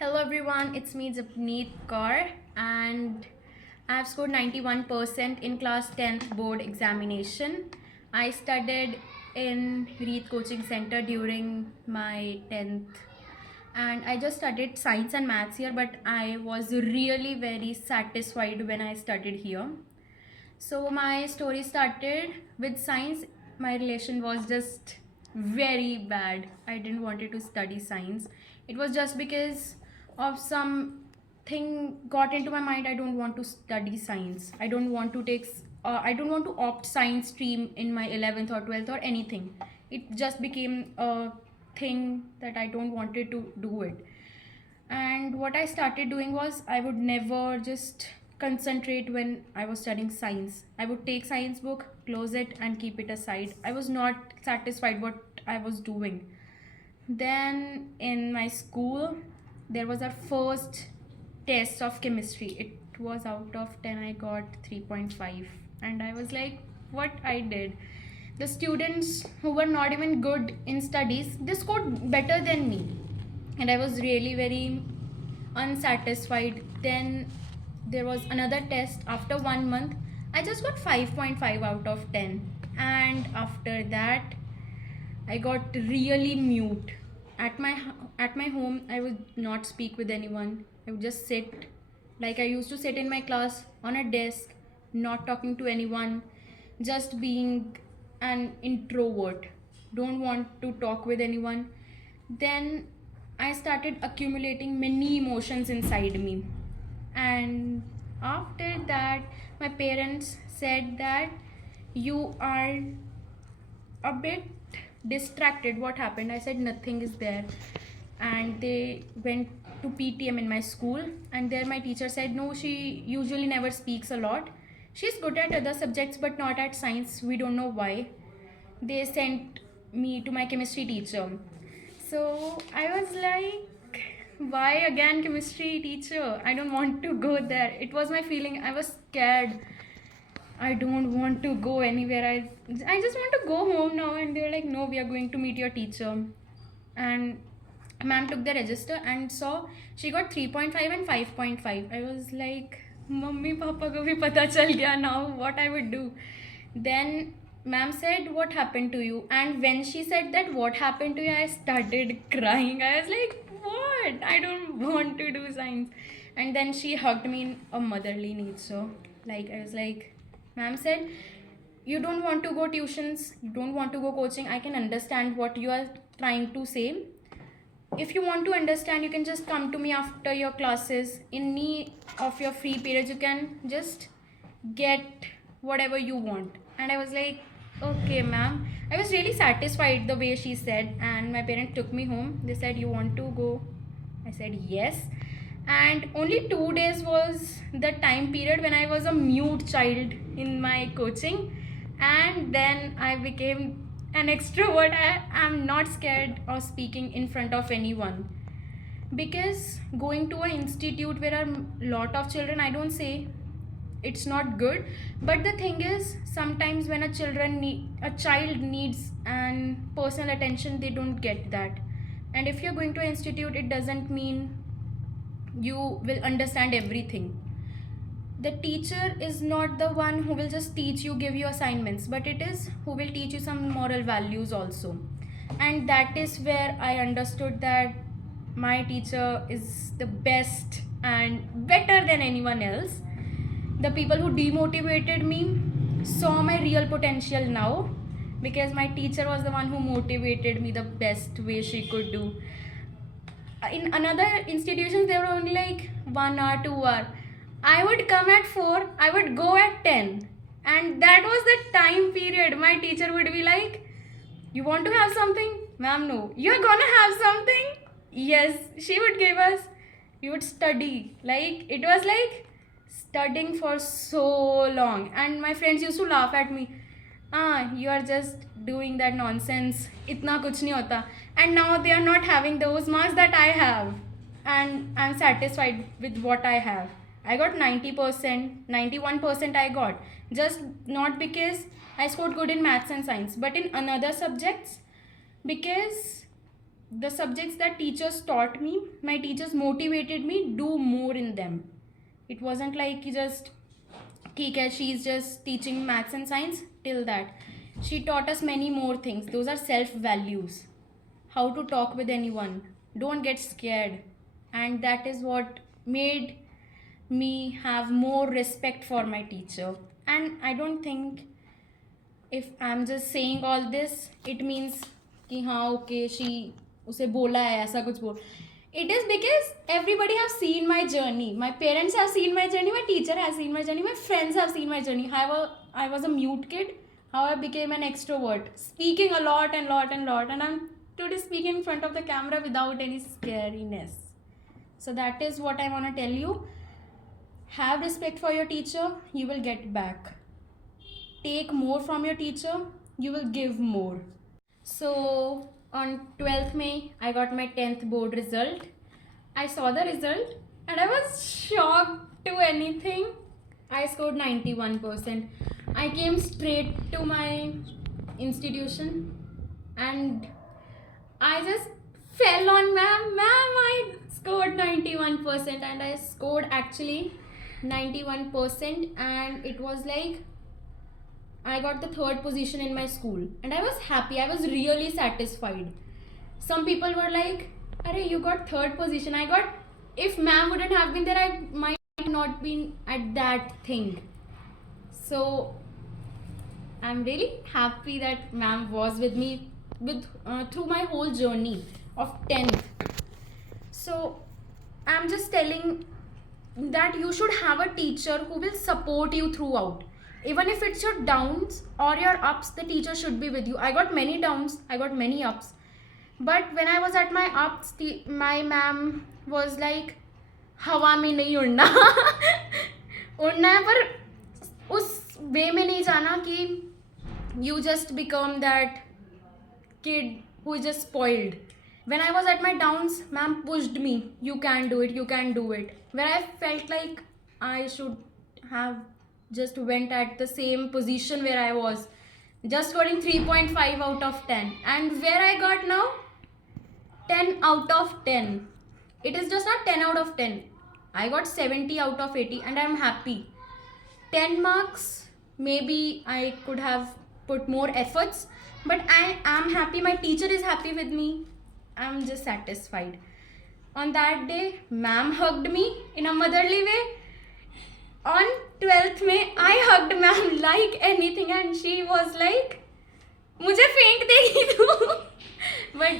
Hello everyone, it's me Japneet Kaur and I have scored 91% in class 10th board examination. I studied in Reet coaching center during my 10th and I just studied science and maths here, but I was really very satisfied when I studied here. So my story started with science. My relation was just very bad. I didn't wanted to study science. It was just because of some thing got into my mind. I don't want to study science. I don't want to I don't want to opt science stream in my 11th or 12th or anything. It just became a thing that I don't wanted to do it. And what I started doing was I would never just concentrate when I was studying science. I would take science book, close it and keep it aside. I was not satisfied what I was doing. Then in my school there was our first test of chemistry. It was out of 10 I got 3.5 and I was like what I did. The students who were not even good in studies, they scored better than me and I was really very unsatisfied. Then there was another test after 1 month. I just got 5.5 out of 10, and after that, I got really mute. At my home, I would not speak with anyone. I would just sit like I used to sit in my class on a desk, not talking to anyone, just being an introvert. Don't want to talk with anyone. Then I started accumulating many emotions inside me. And after that, my parents said that you are a bit distracted. What happened? I said nothing is there. And they went to PTM in my school, and there my teacher said no, she usually never speaks a lot. She's good at other subjects but not at science. We don't know why. They sent me to my chemistry teacher. So I was like, why again chemistry teacher? I don't want to go there. It was my feeling. I was scared. I don't want to go anywhere. I just want to go home now. And they were like, no, we are going to meet your teacher. And ma'am took the register and saw she got 3.5 and 5.5. I was like, mummy papa ko bhi pata chal gaya now what I would do. Then ma'am said what happened to you, and when she said that what happened to you, I started crying. I was like what, I don't want to do science. And then she hugged me in a motherly nature. Like I was like, ma'am said you don't want to go tuitions, you don't want to go coaching. I can understand what you are trying to say. If you want to understand, you can just come to me after your classes. In any of your free periods, you can just get whatever you want. And I was like, okay ma'am. I was really satisfied the way she said, and my parents took me home. They said, you want to go? I said yes. And only 2 days was the time period when I was a mute child in my coaching, and then I became an extrovert. I am not scared of speaking in front of anyone, because going to an institute where a lot of children, I don't say it's not good, but the thing is sometimes when a child needs an personal attention, they don't get that. And if you're going to an institute, it doesn't mean you will understand everything. The teacher is not the one who will just teach you, give you assignments, but it is who will teach you some moral values also. And that is where I understood that my teacher is the best and better than anyone else. The people who demotivated me saw my real potential now, because my teacher was the one who motivated me the best way she could do. In another institutions, they were only like 1 hour, 2 hour. I would come at 4, I would go at 10. And that was the time period. My teacher would be like, you want to have something? Ma'am, no. You're gonna have something? Yes. She would give us, we would study. Like, it was like studying for so long. And my friends used to laugh at me. You are just doing that nonsense. Itna kuch nahi hota. And now they are not having those marks that I have. And I'm satisfied with what I have. I got 90%, 91% I got. Just not because I scored good in maths and science, but in another subjects, because the subjects that teachers taught me, my teachers motivated me do more in them. It wasn't like just ठीक है, she is just teaching maths and science till that. She taught us many more things. Those are self values. How to talk with anyone. Don't get scared. And that is what made me have more respect for my teacher. And I don't think if I'm just saying all this, it means कि हाँ okay she उसे बोला है ऐसा कुछ बोल. It is because everybody have seen my journey. My parents have seen my journey. My teacher has seen my journey. My friends have seen my journey. I was a mute kid. How I became an extrovert, speaking a lot and lot and lot, and I'm today speaking in front of the camera without any scariness. So that is what I want to tell you. Have respect for your teacher. You will get back. Take more from your teacher. You will give more. So on 12th May, I got my 10th board result. I saw the result and I was shocked to anything. I scored 91%. I came straight to my institution and I just fell on ma'am, I scored 91% and I scored actually 91% and it was like I got the third position in my school and I was happy. I was really satisfied. Some people were like, "Arey, you got third position." I got, if ma'am wouldn't have been there, I might not been at that thing. So I'm really happy that ma'am was with me through my whole journey of 10th. So I'm just telling that you should have a teacher who will support you throughout. Even if it's your downs or your ups, the teacher should be with you. I got many downs, I got many ups. But when I was at my ups, my ma'am was like, हवा में नहीं उड़ना उड़ना है पर उस वे में नहीं जाना कि you just become that kid who is just spoiled. When I was at my downs, ma'am pushed me. You can do it, you can do it. When I felt like I should have just went at the same position where I was, just scoring 3.5 out of 10. And where I got now? 10 out of 10. It is just not 10 out of 10. I got 70 out of 80 and I'm happy. 10 marks, maybe I could have put more efforts, but I am happy. My teacher is happy with me. I'm just satisfied. On that day, ma'am hugged me in a motherly way. On 12th May, I hugged ma'am like anything and she was like, मुझे फेंक देगी तू. But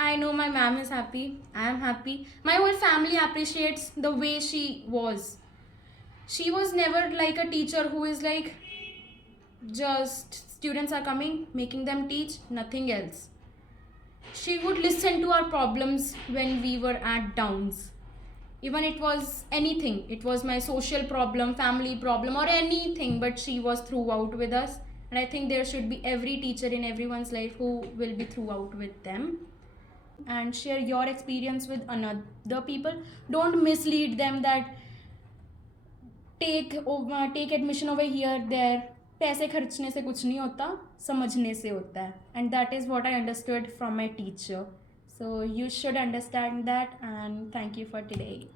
I know my ma'am is happy. I am happy. My whole family appreciates the way she was. She was never like a teacher who is like, just students are coming, making them teach, nothing else. She would listen to our problems when we were at downs. Even it was anything. It was my social problem, family problem or anything, but she was throughout with us. And I think there should be every teacher in everyone's life who will be throughout with them. And share your experience with another people. Don't mislead them that take admission over here, there. पैसे खर्चने से कुछ नहीं होता, समझने से होता है. And that is what I understood from my teacher. So you should understand that and thank you for today.